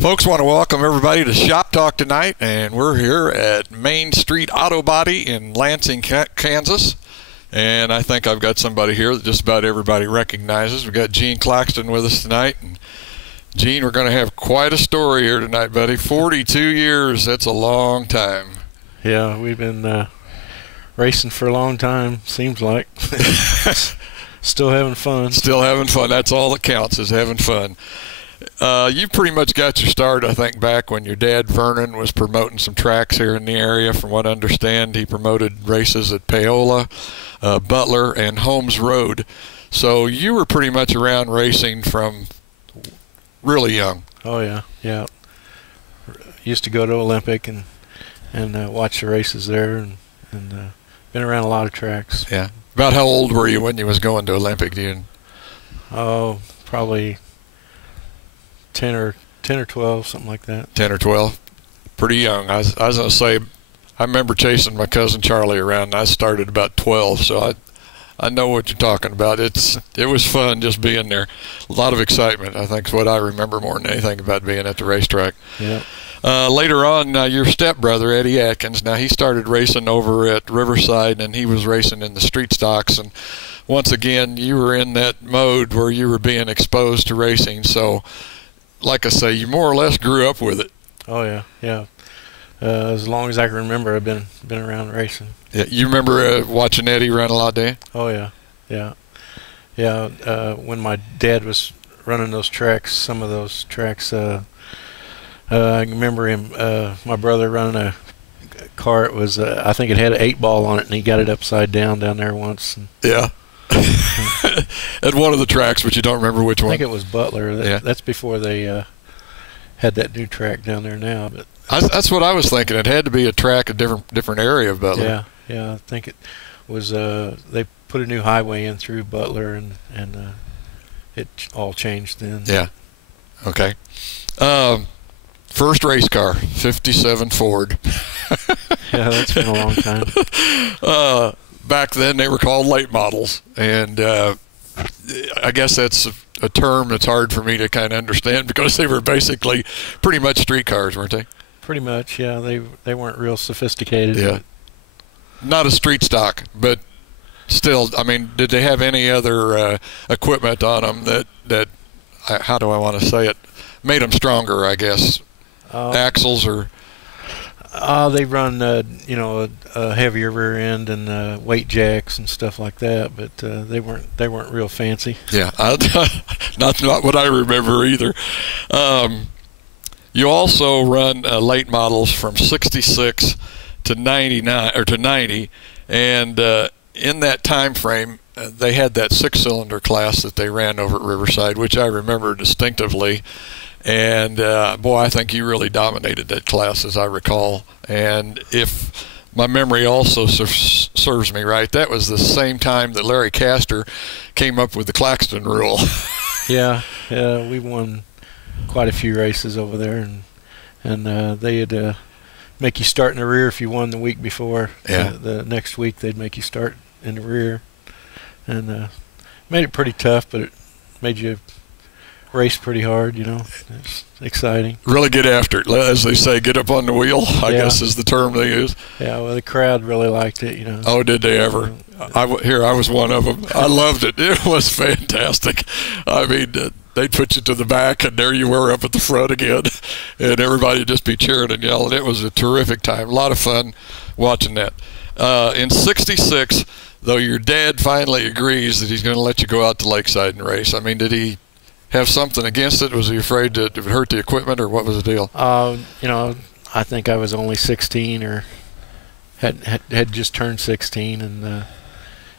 Folks, want to welcome everybody to Shop Talk tonight, and we're here at Main Street Auto Body in Lansing, Kansas. And I think I've got somebody here that just about everybody recognizes. We've got Gene Claxton with us tonight. And Gene, we're going to have quite a story here tonight, buddy. 42 years, that's a long time. Yeah, we've been racing for a long time, seems like. Still having fun. Still having fun. That's all that counts, is having fun. You pretty much got your start, I think, back when your dad, Vernon, was promoting some tracks here in the area. From what I understand, he promoted races at Paola, Butler, and Holmes Road. So you were pretty much around racing from really young. Oh, yeah, yeah. Used to go to Olympic and watch the races there, and been around a lot of tracks. Yeah. About how old were you when you was going to Olympic? Oh, probably 10 or 12, something like that. 10 or 12. Pretty young. I was going to say, I remember chasing my cousin Charlie around, and I started about 12, so I know what you're talking about. It was fun just being there. A lot of excitement, I think, is what I remember more than anything about being at the racetrack. Yeah. Later on, your stepbrother, Eddie Atkins, now he started racing over at Riverside, and he was racing in the street stocks. And once again, you were in that mode where you were being exposed to racing. So, like I say, you more or less grew up with it. Oh, yeah, yeah. As long as I can remember, I've been around racing. Yeah, you remember watching Eddie run a lot, do you? Oh, yeah, yeah. Yeah, when my dad was running those tracks, some of those tracks, I remember him, my brother running a car. It was, I think it had an 8-ball on it, and he got it upside down there once. And yeah. At one of the tracks, but you don't remember which one. I think it was Butler. That's before they had that new track down there now. But that's what I was thinking. It had to be a track, a different area of Butler. Yeah, yeah. I think it was. They put a new highway in through Butler, and it all changed then. Yeah. Okay. First race car, 57 Ford. Yeah, that's been a long time. Back then they were called late models, and I guess that's a term that's hard for me to kind of understand because they were basically pretty much street cars, weren't they? Pretty much, yeah. They weren't real sophisticated. Yeah. Not a street stock, but still, I mean, did they have any other equipment on them that how do I want to say it, made them stronger, I guess? Axles or? They run, a heavier rear end and weight jacks and stuff like that, but they weren't real fancy. Yeah, not what I remember either. You also run late models from '66 to '99 or to '90, and in that time frame, they had that 6-cylinder class that they ran over at Riverside, which I remember distinctively. And, boy, I think you really dominated that class, as I recall. And if my memory also serves me right, that was the same time that Larry Castor came up with the Claxton rule. Yeah, we won quite a few races over there. And they'd make you start in the rear if you won the week before. Yeah. The next week they'd make you start in the rear. And made it pretty tough, but it made you race pretty hard, It's exciting. Really get after it, as they say, get up on the wheel, I guess is the term they use. Yeah, well, the crowd really liked it, Oh, did they ever? I was one of them. I loved it. It was fantastic. I mean, they'd put you to the back, and there you were up at the front again, and everybody would just be cheering and yelling. It was a terrific time. A lot of fun watching that. In '66, though, your dad finally agrees that he's going to let you go out to Lakeside and race. I mean, did he have something against it? Was he afraid that it would hurt the equipment, or what was the deal? I think I was only 16 or had just turned 16, and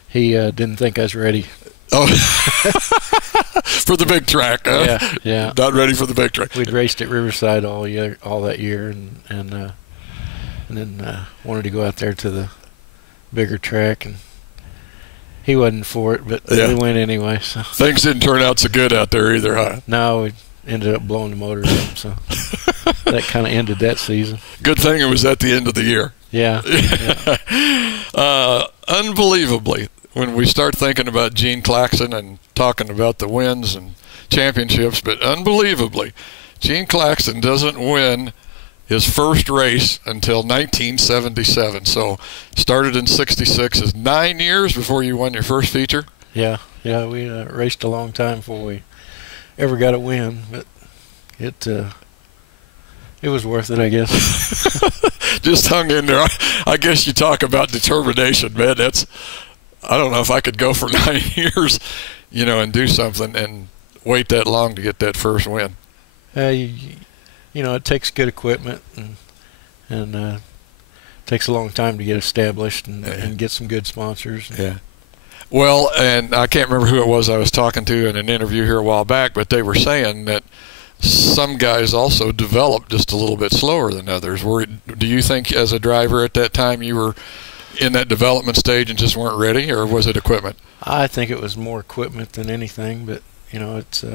he didn't think I was ready. Oh, for the big track, huh? Yeah. Not ready for the big track. We'd raced at Riverside all that year, and then wanted to go out there to the bigger track, and he wasn't for it, but we went anyway. So things didn't turn out so good out there either, huh? No, we ended up blowing the motor up, so that kind of ended that season. Good thing it was at the end of the year. Yeah. Unbelievably, when we start thinking about Gene Claxton and talking about the wins and championships, but unbelievably, Gene Claxton doesn't win his first race until 1977. So started in 66. Is 9 years before you won your first feature? Yeah, we raced a long time before we ever got a win, but it was worth it, I guess. Just hung in there. I guess you talk about determination, man. I don't know if I could go for 9 years, and do something and wait that long to get that first win. It takes good equipment and takes a long time to get established and get some good sponsors. Yeah. Well, and I can't remember who it was I was talking to in an interview here a while back, but they were saying that some guys also developed just a little bit slower than others. Do you think as a driver at that time you were in that development stage and just weren't ready, or was it equipment? I think it was more equipment than anything, but it's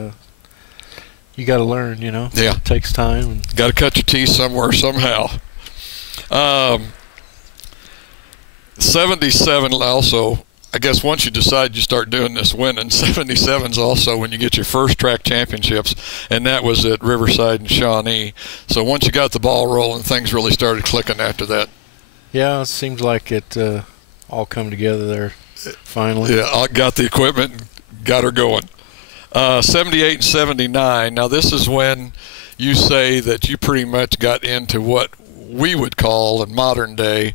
you got to learn, Yeah. It takes time. Got to cut your teeth somewhere somehow. 77 also, I guess once you decide you start doing this winning, 77's also when you get your first track championships, and that was at Riverside and Shawnee. So once you got the ball rolling, things really started clicking after that. Yeah, it seems like it all come together there finally. Yeah, I got the equipment and got her going. 78 and 79. Now this is when you say that you pretty much got into what we would call in modern day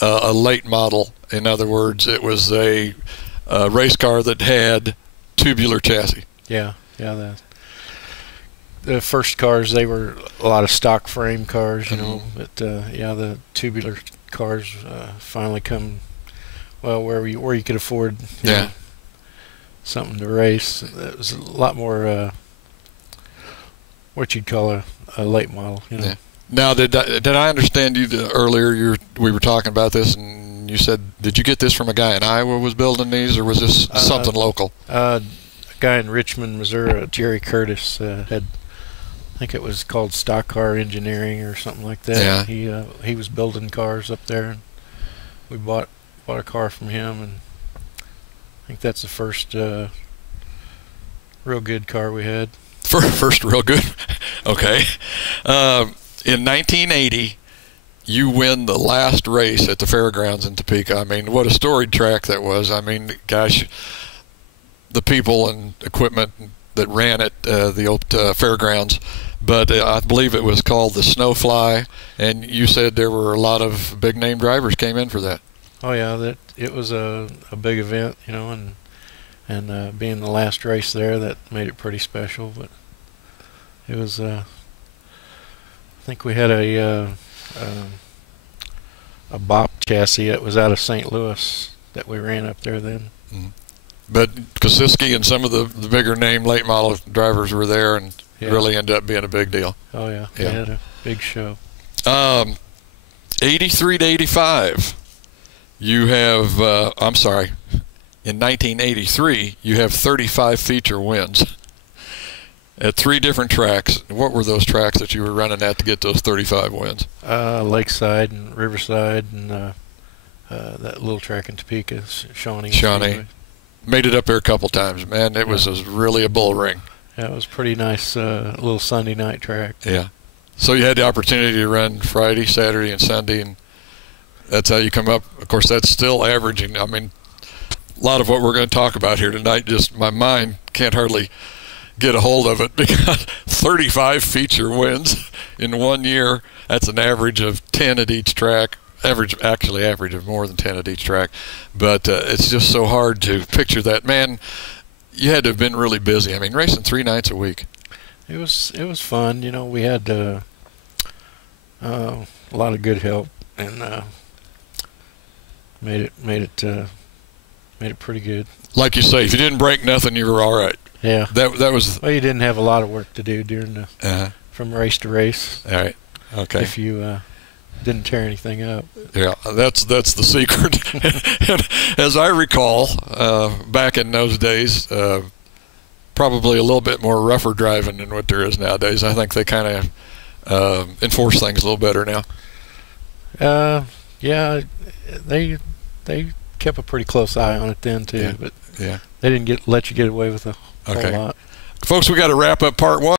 a late model. In other words, it was a race car that had tubular chassis. Yeah. The first cars, they were a lot of stock frame cars, but the tubular cars finally come where you could afford something to race. It was a lot more what you'd call a late model. Yeah. Now, did I understand you earlier? We were talking about this, and you said, did you get this from a guy in Iowa was building these, or was this something local? A guy in Richmond, Missouri, Jerry Curtis, had, I think it was called Stock Car Engineering or something like that. Yeah. He was building cars up there, and we bought a car from him, and I think that's the first real good car we had. First real good. Okay. In 1980, you win the last race at the fairgrounds in Topeka. I mean, what a storied track that was. I mean, gosh, the people and equipment that ran at the old fairgrounds. But I believe it was called the Snowfly, and you said there were a lot of big-name drivers came in for that. Oh yeah, it was a big event, and being the last race there, that made it pretty special. But it was, I think we had a BOP chassis that was out of St. Louis that we ran up there then. Mm-hmm. But Kosiski and some of the bigger name late model drivers were there, and really ended up being a big deal. Oh yeah, they had a big show. 83 to 85. You have, I'm sorry, in 1983, you have 35 feature wins at 3 different tracks. What were those tracks that you were running at to get those 35 wins? Lakeside and Riverside and that little track in Topeka, Shawnee. Made it up there a couple times, man. It was really a bull ring. Yeah, it was pretty nice little Sunday night track. Yeah. So you had the opportunity to run Friday, Saturday, and Sunday, and that's how you come up. Of course, that's still averaging. I mean, a lot of what we're going to talk about here tonight, just my mind can't hardly get a hold of it, because 35 feature wins in 1 year, that's an average of 10 at each track. Average of more than 10 at each track. But it's just so hard to picture that. Man, you had to have been really busy. I mean, racing 3 nights a week. It was fun. We had a lot of good help, and made it pretty good. Like you say, if you didn't break nothing, you were all right. Yeah. That was. Well, you didn't have a lot of work to do during the from race to race. All right. Okay. If you didn't tear anything up. Yeah, that's the secret. And as I recall, back in those days, probably a little bit more rougher driving than what there is nowadays. I think they kind of enforce things a little better now. Yeah, they kept a pretty close eye on it then too. Yeah. But yeah, they didn't let you get away with a whole lot. Folks, we got to wrap up part 1.